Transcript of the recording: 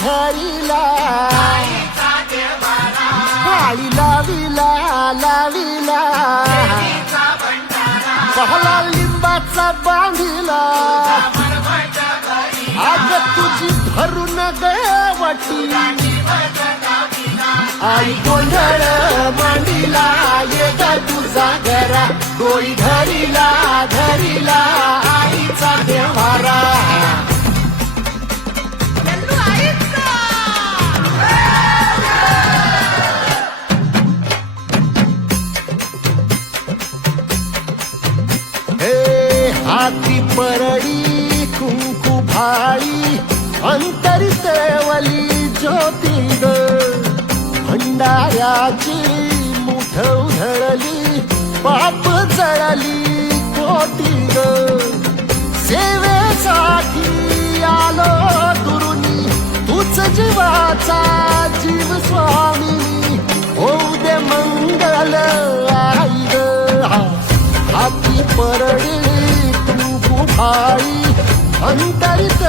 धरिला आळी लाविला लाविला। पहला लिंबाचा बांधिला। आग तुझी भरून देवटी। आई गोंधळ मांडिला ये तुझा घरा। डोई धरिला धरिला। हाती परळी कुंकू भाळी अंतरी तेवली ज्योती ग भंडाऱ्याची मुठ उधळली पाप जळली कोटी ग सेवेसाठी आलो दुरुनी तूच जीवाचा जीव स्वामी. होऊ दे मंगल आई ग हाती परळी आई भाई अंतरित